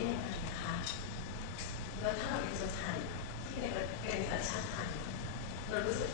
ได้ยังไงคะ แล้วถ้าเราเป็นชนไทยที่เป็นสัญชาติไทยเรารู้สึก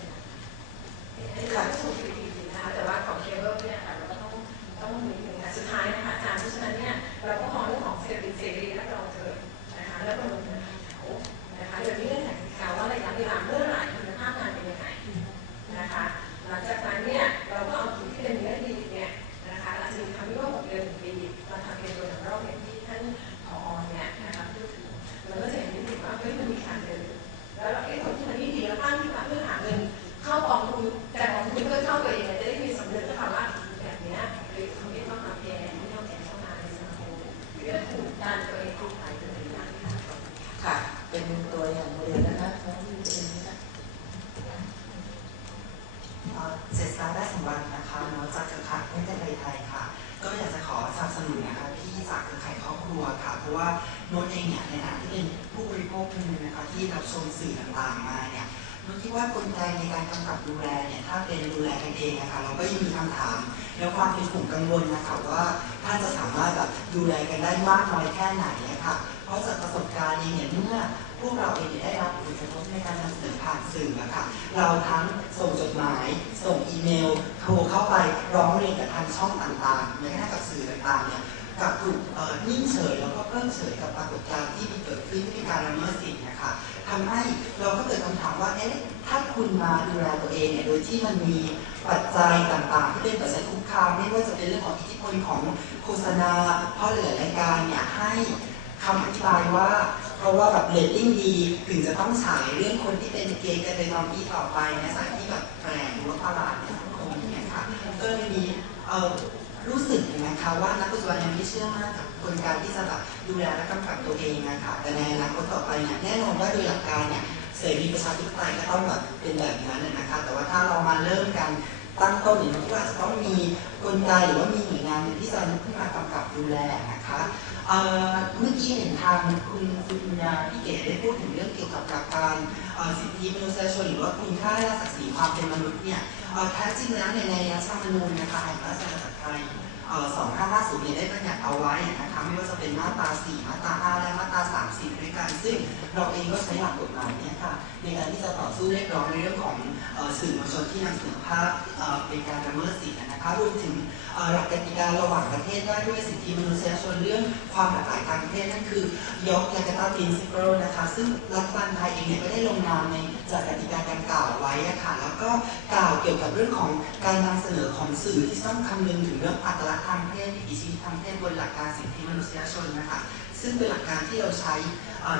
กลไกในการกำกับดูแลเนี่ยถ้าเป็นดูแลกันเองนะคะเราก็ยังมีคำถามและความเป็นห่วงกังวลนะคะว่าท่านจะสามารถแบบดูแลกันได้มากน้อยแค่ไหนนะคะเพราะจากประสบการณ์เองเนี่ยเมื่อพวกเราเองได้รับผลกระทบในการนำเสนอผ่านสื่ออะค่ะเราทั้งส่งจดหมาย ส่งอีเมลโทรเข้าไปร้องเรียนกับทางช่องต่างๆแม้กระทั่งกับสื่อต่างๆเนี่ยกับถูกนิ่งเฉยแล้วก็เพิกเฉยกับปรากฏการณ์ที่มีเกิดขึ้นที่มีการละเมิดสิทธิ์นะคะทำให้เราก็เกิดคำถามว่าเอ๊ะ ถ้าคุณมาดูแลตัวเองเนี่ยโดยที่มันมีปัจจัยต่างๆ ที่เป็นปัจจัยคุกคามไม่ว่าจะเป็นเรื่องของอิทธิพลของโฆษณาเพราะเหลือรายการเนี่ยให้คำอธิบายว่า เพราะว่าแบบเรตติ้งดีถึงจะต้องฉายเรื่องคนที่เป็นเกย์กันในตอนที่ต่อไปในสถานที่แบบแปลกหรือว่าประหลาดในสังคมเนี่ยค่ะก็เลยมีเอ่อรู้สึกนะคะว่านักปัจจุบันยังไม่เชื่อมากกับกลไกที่จะแบบดูแลและกำกับตัวเองนะคะแต่ในอนาคตต่อไปเนี่ยแน่นอนว่าโดยหลักการเนี่ย เสรีประชาธิปไตยก็ต้องแบบเป็นแบบนั้นนะคะแต่ว่าถ้าเรามาเริ่มกันตั้งต้นเนี่ยคิดว่าจะต้องมีกลไกหรือว่ามีหน่วยงานที่จะลุกขึ้นมากำกับดูแลนะคะเมื่อกี้เห็นทางคุณสุพิญาพี่เก๋ได้พูดถึงเรื่องเกี่ยวกับหลักการสิทธิมนุษยชนหรือว่าคุณค่าและศักดิ์ศรีความเป็นมนุษย์เนี่ยแท้จริงแล้วเนี่ยในรัฐธรรมนูญนะคะแห่งราชอาณาจักรไทย 2550เนี่ยได้บัญญัติเอาไว้นะคะไม่ว่าจะเป็นมาตรา 4 มาตรา 5 และมาตรา 30 ด้วยกันซึ่งเราเองก็ใช้หลักกฎหมายเนี่ยค่ะในการที่จะต่อสู้เรียกร้องในเรื่องของสื่อมวลชนที่นำเสนอภาพเป็นการละเมิดสิทธินะคะรวมถึงหลักกติการระหว่างประเทศว่าด้วยสิทธิมนุษยชนเรื่องความหลากหลายทางเพศนั่นคือยกยากาตาปินซิโกรนะคะ ซึ่งรัฐบาลไทยเองเนี่ยก็ได้ลงนามในจากกติกาดังกล่าวไว้ค่ะแล้วก็กล่าวเกี่ยวกับเรื่องของการนำเสนอของสื่อที่ต้องคำนึงถึงเรื่องอัตลักษณ์ทางเพศวิถีชีวิตทางเพศบนหลักการสิทธิมนุษยชนนะคะ ซึ่งเป็นหลักการที่เราใช้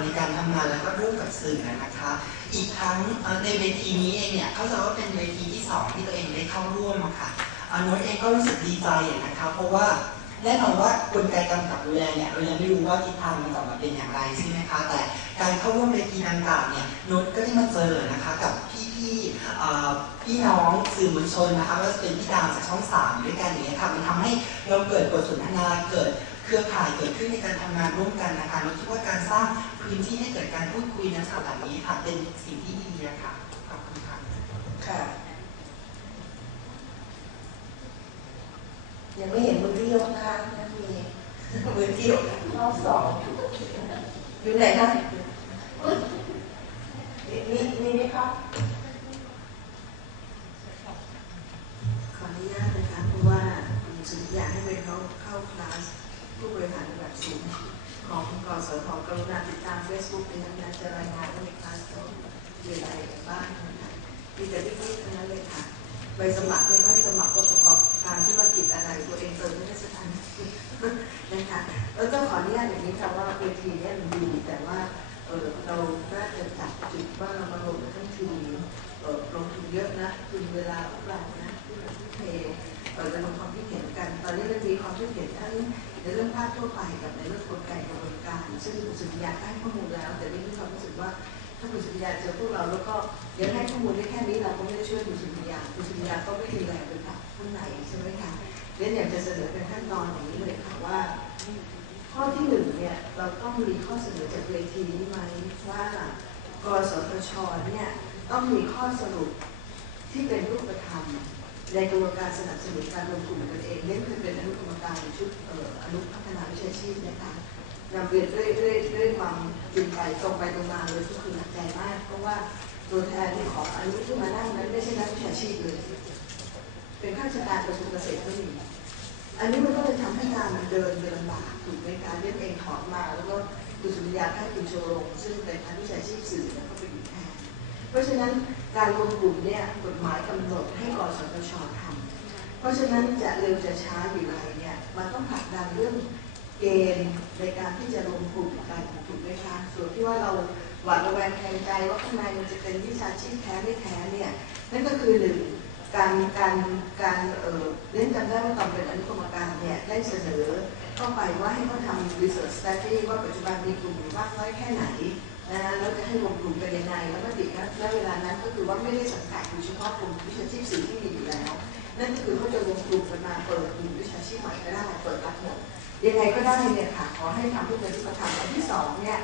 ในการทำงานแล้วก็ร่วมกับสื่อนะคะ อีกทั้งในเวทีนี้เองเนี่ยเข้าใจว่าเป็นเวทีที่สองที่ตัวเองได้เข้าร่วมอะค่ะอาโนตเองก็รู้สึกดีใจนะคะเพราะว่า แน่นอนว่ากลไกกำกับดูแลเนี่ยเรายังไม่รู้ว่าทิศทางมันจะออกมาเป็นอย่างไรใช่ไหมคะแต่การเข้าร่วมเวทีดังกล่าวเนี่ยโนตก็ได้มาเจอนะคะกับพี่ๆพี่น้องสื่อมวลชนนะคะว่าจะเป็นพี่ดาวจากช่องสามด้วยกันอย่างเงี้ยค่ะมันทำให้เราเกิดบทสนทนาเกิดเครือข่ายเกิดขึ้นในการทำงานร่วมกันนะคะเราคิดว่าการสร้างพื้นที่ให้เกิดการพูดคุยในสถานนี้ค่ะเป็นสิ่งที่ดีอะค่ะขอบคุณค่ะค่ะยังไม่เห็นมือที่ยกนะคะนั่นมี มือที่ยกรอบสองอยู่ไหนคะมีมีมีไหมคะขออนุญาตนะคะเพราะว่าคุณสุริยากให้ไปเขาเข้าคลาสผู้บริหารระดับสูงของกสทกรุณาติดตาม Facebook ในนั้นนะจะรายงานว่าในคลาสเขาเรียนอะไรกันบ้างนะคะมีแต่รีบๆทั้งนั้นเลยค่ะใบสมัครไม่ค่อยสมัครว่าประกอบการธุรกิจอะไรตัวเองเติมไม่ได้สถาน นะคะแล้วต้องขออนุญาตอย่างนี้ค่ะว่าเวทีเนี้มันดีแต่ว่าเออเราน่าจะจับจุดว่าเรามาลงทั้งทีเออลงทุนเยอะนะทุนเวลาของเรานะที่เราทุ่เทเออจะลงความคิดเห็นกัน ตอนนี้มันมีความคิดเห็นทั้งในเรื่องภาพทั่วไปกับในเรื่องกลไกกระบวนการ ซึ่งคุณสุริยาให้ข้อมูลแล้ว แต่นี่มีความรู้สึกว่าถ้าคุณสุริยาเจอพวกเราแล้วก็ยังให้ข้อมูลได้แค่นี้เราก็ไม่ได้ช่วยคุณสุริยาคุณสุริยาก็ไม่มีแรงไปผลักข้างในใช่ไหมคะเรนอยากจะเสนอเป็นขั้นตอนอย่างนี้เลยค่ะ ว่า ข้อที่หนึ่งเนี่ยเราต้องมีข้อเสนอจากเวทีนี้ไหมว่ากสทชเนี่ยต้องมีข้อสรุปที่เป็นรูปธรรมในกระบวนการสนับสนุนการลงทุนกันเองนี่คือเป็นอนุกรรมการชุดอออนุพัฒนาวิชาชีพนะคะนำเรียนด้วยด้วยด้วยความจริงใจตรงไปตรงมาเลยทุกคือหนักใจมาก เพราะว่าตัวแทนที่ของอนนี้ที่มานั่งนั้นไม่ใช่นักวิชาชีพเลย เป็นข้าราชการกระทรวงเกษตรก็มี อันนี้มันก็เลยทำให้งานมันเดินลำบากถูกไหมคะเรียนเองถอนมา แล้วก็คุณสุริยาท่านคุณโชรงซึ่งเป็นนักวิชาชีพสื่อแล้วก็ไปอยู่แทนเพราะฉะนั้นการรวมกลุ่มเนี่ยกฎหมายกำหนดให้กสทชทำเพราะฉะนั้นจะเร็วจะช้าอยู่ไรเนี่ยมันต้องผลักดันเรื่องเกณฑ์ในการที่จะรวมกลุ่มกันถูกไหมคะส่วนที่ว่าเราหวาดระแวงแทงใจว่าข้างในมันจะเป็นวิชาชีพแท้ไม่แท้เนี่ยนั่นก็คือหนึ่ง การการการเอ่อเล่นจำได้ว่าตอนเป็นอนุกรรมการเนี่ยได้เสนอเข้าไปว่าให้เขาทำ research study ว่าปัจจุบันมีกลุ่มอยู่มากน้อยแค่ไหนนะแล้วจะให้รวมกลุ่มกันยังไงแล้วก็ติดนะณเวลานั้นก็คือว่าไม่ได้สังกัดอยู่เฉพาะกลุ่มวิชาชีพสื่อที่มีอยู่แล้ว นั่นก็คือเขาจะรวมกลุ่มกันมาเปิดกลุ่มวิชาชีพใหม่ก็ได้เปิดรับหมดยังไงก็ได้เนี่ยค่ะขอให้ทำเพื่อเป็นรูปธรรมอันที่สองเนี่ย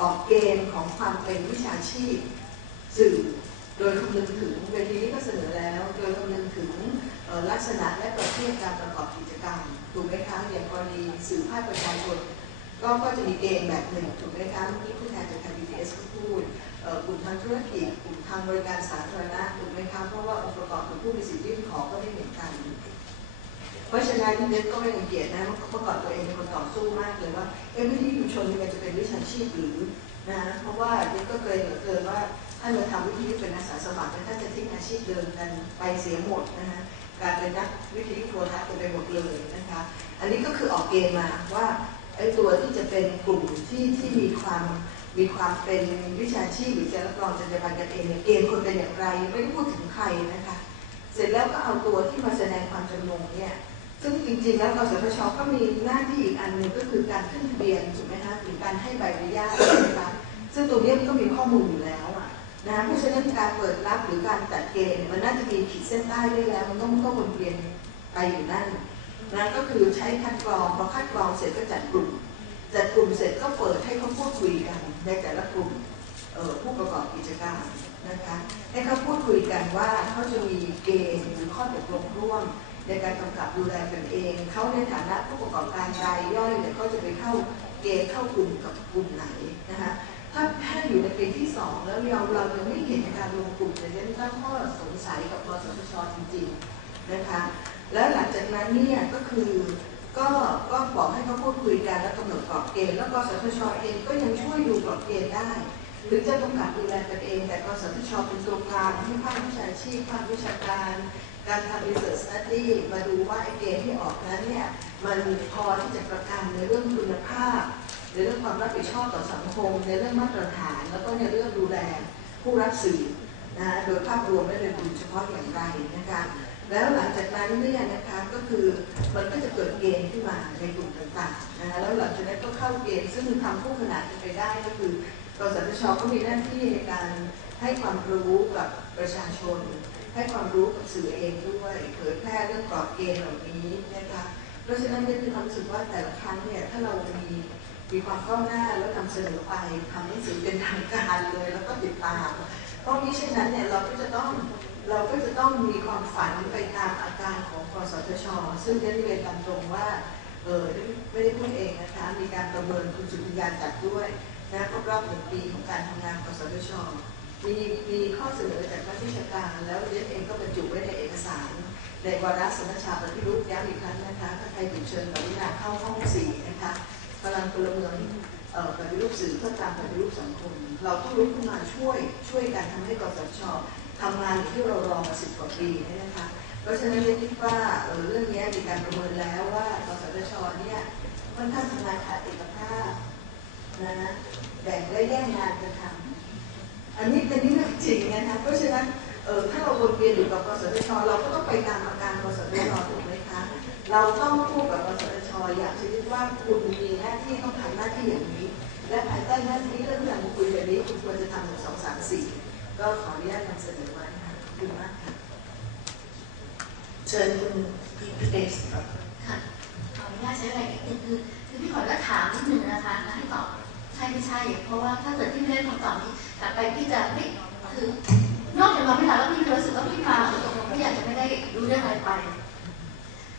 ออกเกณฑ์ของความเป็นวิชาชีพสื่อ โดยคำนึงถึงเวทีนี้ก็เสนอแล้ว โดยคำนึงถึงลักษณะและประเภทการประกอบกิจกรรมถูกไหมคะอย่างกรณีสื่อภาคประชาชนก็ก็จะมีเกณฑ์แบบหนึ่งถูกไหมคะเมื่อกี้ผู้แทนจากทาง BTS ก็พูดกลุ่มทางธุรกิจกลุ่มทางบริการสาธารณะถูกไหมคะเพราะว่าองค์ประกอบของผู้มีสิทธิ์ยื่นขอก็ไม่เหมือนกันเพราะฉะนั้นเน็ตก็ไม่รังเกียจนะเมื่อก่อนตัวเองเป็นคนต่อสู้มากเลยว่าเอ๊ะวิทยุชนมันจะเป็นวิชาชีพหรือนะเพราะว่าเน็ตก็เคยเหลือเกินว่า ท่านมาทำวิทยุเป็นอาสาสมัครแล้วท่านจะทิ้งอาชีพเดิมกันไปเสียหมดนะคะการเป็นนักวิทยุโทรทัศน์กันไปหมดเลยนะคะ อันนี้ก็คือออกเกณฑ์มาว่าไอ้ตัวที่จะเป็นกลุ่มที่ที่มีความมีความเป็นวิชาชีพหรือจะรับรองจรรยาบรรณกันเองเนี่ยเกณฑ์คนเป็นอย่างไรไม่ได้พูดถึงใครนะคะ เสร็จแล้วก็เอาตัวที่มาแสดงความจำนงเนี่ยซึ่งจริงๆ แล้วกสทชก็มีหน้าที่อีกอันหนึ่งก็คือการขึ้นทะเบียนถูกไหมคะหรือการให้ใบอนุญาตนะคะซึ่งตัวเนี้ยมันก็มีข้อมูลอยู่แล้วอะ นะเพราะฉะนั้นการเปิดรับหรือการจัดเกณฑ์มันน่าจะมีขีดเส้นใต้ด้วยแล้ว มันต้องก็วนเวียนไปอยู่นั่นนะก็คือใช้คัดกรองพอคัดกรองเสร็จก็จัดกลุ่ม จัดกลุ่มเสร็จก็เปิดให้เขาพูดคุยกันในแต่ละกลุ่มผู้ประกอบกิจการนะคะให้เขาพูดคุยกันว่าเขาจะมีเกณฑ์หรือข้อตกลงร่วม ในการกำกับดูแลกันเอง เขาในฐานะผู้ประกอบการรายย่อยเนี่ยเขาจะไปเข้าเกณฑ์เข้ากลุ่มกับกลุ่มไหนนะคะ ถ้าถ้าอยู่ในปีที่สองแล้วเราเรายังไม่เห็นการรวมกลุ่มเนี่ยตั้งข้อสงสัยกับกสทชจริงๆนะคะแล้วหลังจากนั้นเนี่ยก็คือก็ก็บอกให้เขาพูดคุยกันแล้วกำหนดกรอบเกณฑ์แล้วกสทชเองก็ยังช่วยดูกรอบเกณฑ์ได้ หรือจะกำกับดูแลกันเอง แต่กสทชเป็นตัวกลางให้ภาควิชาชีพภาควิชาการ การทำ research study มาดูว่าไอเกณฑ์ที่ออกนั้นเนี่ยมันพอที่จะประกันในเรื่องคุณภาพ ในเรื่องความรับผิดชอบต่อสังคม ในเรื่องมาตรฐาน แล้วก็ในเรื่องดูแลผู้รับสื่อนะโดยภาพรวมไม่ได้ดูเฉพาะอย่างไรนะคะแล้วหลังจากนั้นเนี่ยนะคะก็คือมันก็จะเกิดเกณฑ์ขึ้นมาในกลุ่มต่างๆนะคะแล้วหลังจากนั้นก็เข้าเกณฑ์ซึ่งทำคู่ขนานกันไปได้ก็คือกสทชก็มีหน้าที่ในการให้ความรู้กับประชาชน ให้ความรู้กับสื่อเองด้วยเผยแพร่เรื่องกรอบเกณฑ์เหล่านี้นะคะเพราะฉะนั้นเนี่ยคือความรู้สึกว่าแต่ละครั้งเนี่ยถ้าเรามี มีความก้าวหน้าแล้วนำเสนอไปทำหนังสือเป็นทางการเลยแล้วก็ติดตามเพราะมิฉะนั้นเนี่ยเราก็จะต้องเราก็จะต้องมีความฝันไปตามอาการของกสทช ซึ่งได้เรียนตามตรงว่าเออไม่ได้พูดเองนะคะมีการประเมินคุณสุริยาจัดด้วยนะครบรอบหนึ่งปีของการทำงานกสทช มีมีข้อเสนอจากนักวิชาการแล้วเรียนเองก็บรรจุไว้ในเอกสาร ในวาระสมัชชาปฏิรูปย้ำอีกครั้งนะคะถ้าใครถูกเชิญกรุณาเข้าห้องสี่นะคะ พลังพลเมืองเอ่อปฏิรูปสื่อเพื่อการปฏิรูปสังคม เราต้องลุกขึ้นมาช่วยช่วยกันทำให้กสชทำงานที่เรารอมาสิบกว่าปีนี่นะคะเพราะฉะนั้นเลยคิดว่าเออเรื่องนี้มีการประเมินแล้วว่ากสชเนี่ยค่อนข้างทำงานขาดเอกภาพนะแบ่งและแย่งงานกันทำอันนี้เป็นเรื่องจริงนะคะเพราะฉะนั้นเออถ้าเราวนเวียนอยู่กับกสชเราก็ต้องไปตามอาการกสชถูกไหมคะเราต้องพูดกับกสชอย่างชนิด ว่าคุณมีหน้าที่ต้องทำหน้าที่อย่างนี้ และภายใต้หน้าที่เรื่องการคุยแบบนี้คุณควรจะทำหนึ่งสองสามสี่ก็ขออนุญาตนำเสนอไว้ค่ะขอบคุณมากค่ะเชิญคุณพีเอสครับค่ะขออนุญาตใช้เวลานิดนึงคือคือพี่ขอก็ถามนิดนึงนะคะแล้วให้ตอบใช่ไม่ใช่ เพราะว่าถ้าเกิดที่ไม่ได้คำตอบนี้กลับไปพี่จะไม่คือนอกจากมาไม่หลับแล้วพี่รู้สึกว่าพี่มาตกลงพี่อาจจะไม่ได้รู้เรื่องอะไรไป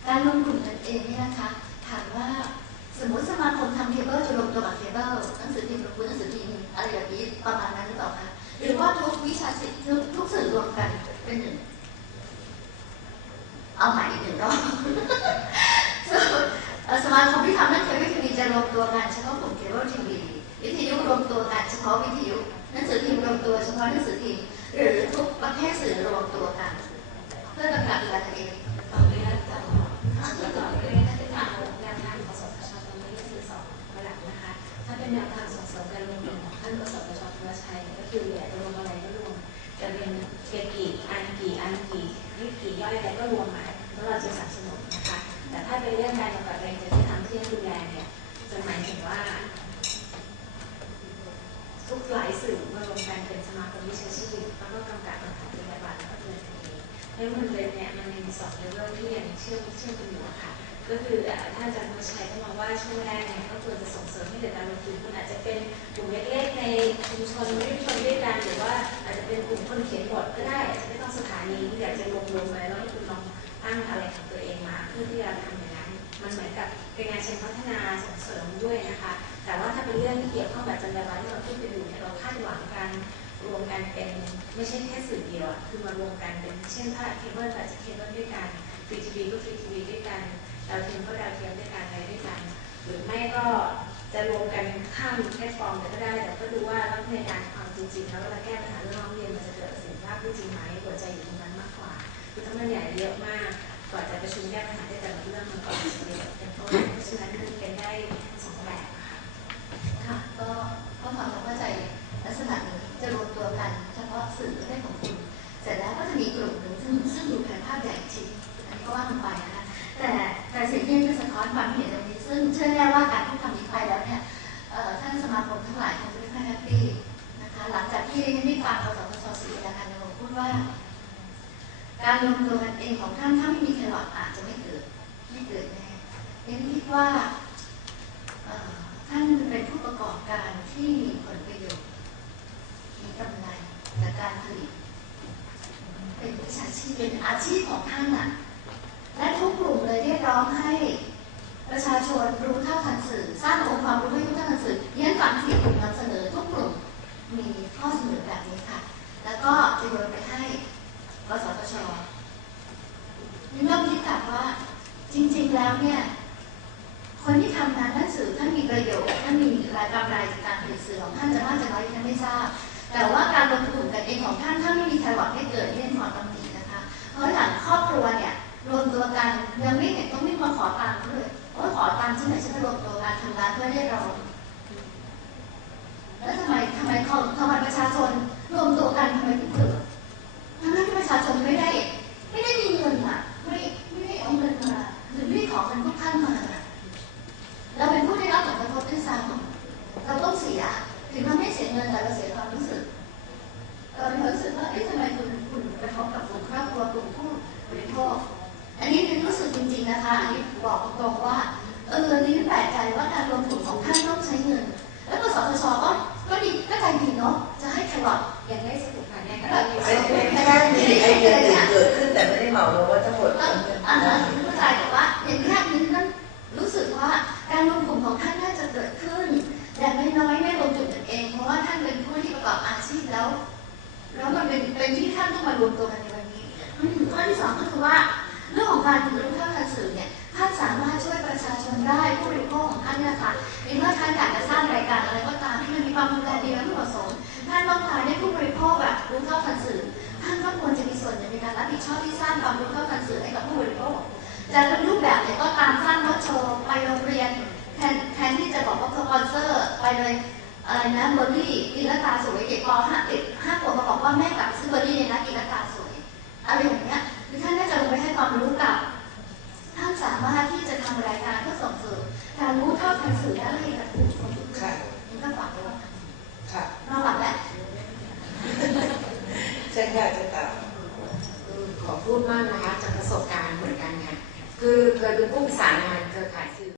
การรวมกลุ่มกันเองเนี่ยนะคะถามว่า สมมติสมาคมทำเคเบิลจะรวมตัวกับเคเบิลหนังสือพิมพ์รวมหนังสือพิมพ์อะไรแบบนี้ประมาณนั้นหรือเปล่าคะหรือว่าทุกวิชาศิทุกทุกสื่อรวมกันเป็นหนึ่งเอาใหม่อีกหนึ่งรอบสมาคมที่ทำเรื่องเคเบิลทีวีจะรวมตัวกันเฉพาะกลุ่มเคเบิลทีวีวิทยุรวมตัวกันเฉพาะวิทยุหนังสือพิมพ์รวมตัวเฉพาะหนังสือพิมพ์หรือทุกประเภทสื่อรวมตัวกัน จะเป็นเกียกี่อันกี่อันกี่รีบกี่ย่อยอะไรก็รวมมาแล้วเราจะสนับสนุนนะคะ แต่ถ้าเป็นเรื่องการกำกับแรงจะที่ทำที่ดูแลเนี่ยจะหมายถึงว่า ทุกหลายสื่อมารวมกันเป็นสมาคมวิชาชีพแล้วก็กำกับปัญหาปฏิบัติแล้วก็เตือนคดีให้มันเป็นเนี่ยมันมีสองเลเวลที่ยังเชื่อมเชื่อมกันอยู่ค่ะก็คือเอ่อถ้าอาจารย์มุชัยก็มองว่าช่วงแรกเนี่ยก็ควรจะส่งเสริมให้เกิดการลงทุนมันอาจจะเป็นกลุ่มเล็กๆในชุมชนไม่ได้ชนด้วยกัน อยากจะรวมรวมๆไว้แล้วให้คุณลองตั้งอะไรของตัวเองมาเพื่อที่จะทำอย่างนั้น มันเหมือนกับเป็นงานเชิงพัฒนาส่งเสริมด้วยนะคะ แต่ว่าถ้าเป็นเรื่องที่เกี่ยวข้องกับจรรยาบรรณที่เราพูดไปดูเนี่ยเราคาดหวังการรวมกันเป็นไม่ใช่แค่สื่อเดียวคือมารวมกันเป็นเช่นถ้าเคเบิลก็อาจจะเคเบิลด้วยกันฟรีทีวีก็ฟรีทีวีด้วยกันดาวเทียมก็ดาวเทียมด้วยกันอะไรด้วยกัน หรือไม่ก็จะรวมกันข้ามแพลตฟอร์มก็ได้ แต่ก็ดูว่าแล้วในการความจริงๆแล้วเวลาแก้ปัญหาเรื่องร้องเรียนมันจะเกิดสิทธิภาพได้จริงไหมหัวใจอยู่ตรงนั้นมากกว่า คือถ้ามันใหญ่เยอะมากกว่าจะประชุมแก้ปัญหาได้แต่ละเรื่องมันก็อาจจะเยอะเป็นต้นเพราะฉะนั้นมันเป็นได้สองแบบค่ะค่ะก็ก็ทำความเข้าใจลักษณะนี้จะรวมตัวกันเฉพาะสื่อประเภทของคุณเสร็จแล้วก็จะมีกลุ่มหนึ่งซึ่งซึ่งดูแผนภาพใหญ่จริงอันนี้ก็ว่ากันไปนะคะแต่แต่สิ่งที่จะสะท้อนความเห็นตรงนี้ ซึ่งเชื่อแน่ว่าการที่ทำนี้ไปแล้วเนี่ยท่านสมาคมทั้งหลายคงจะไม่ค่อยแฮปปี้นะคะหลังจากที่ได้ฟังกสทชศิริยาการนรงค์พูดว่า การรวมตัวกันเองของท่านถ้าไม่มีแครอทอาจจะไม่เกิดไม่เกิดแน่ยังคิดว่าท่านเป็นผู้ประกอบการที่มีผลประโยชน์มีกำไรจากการผลิตเป็นวิชาชีพเป็นอาชีพของท่านน่ะและ ประกอบอาชีพแล้ว แล้วมันเป็นเป็นที่ท่านต้องมารวมตัวกันในวันนี้ข้อที่สองก็คือว่า เรื่องของการถือรู้เท่าทันสื่อเนี่ยท่านสามารถช่วยประชาชนได้ผู้บริโภคของท่านเนี่ยค่ะในเมื่อท่านอยากจะสร้างรายการอะไรก็ตามที่มันมีความดูแลดีและเหมาะสมท่านต้องการให้ผู้บริโภคแบบรู้เท่าทันสื่อท่านก็ควรจะมีส่วนในการรับผิดชอบที่สร้างความรู้เท่าทันสื่อให้กับผู้บริโภคจะเป็นรูปแบบไหนก็ตามสร้างรถโชว์ไปโรงเรียนแทนแทนที่จะบอกว่าสปอนเซอร์ไปเลย อะไรนะเบอร์รี่กินแล้วตาสวยเด็กป .5 เด็กห้าขวบมาบอกว่าแม่กลับไปซื้อเบอร์รี่เลยนะกินแล้วตาสวยอะไรอย่างเงี้ยคือท่านน่าจะลงไปให้ความรู้กับท่านสามารถที่จะทำรายการเพื่อส่งเสริมการรู้เท่าทันสื่อได้กับผู้คนทุกคนค่ะนี่ก็ฝากไว้ว่าค่ะนอนหลับแล้วเช่นค่ะจะตามขอพูดมากนะคะจากประสบการณ์เหมือนกันค่ะคือเคยเป็นผู้ประสานงาน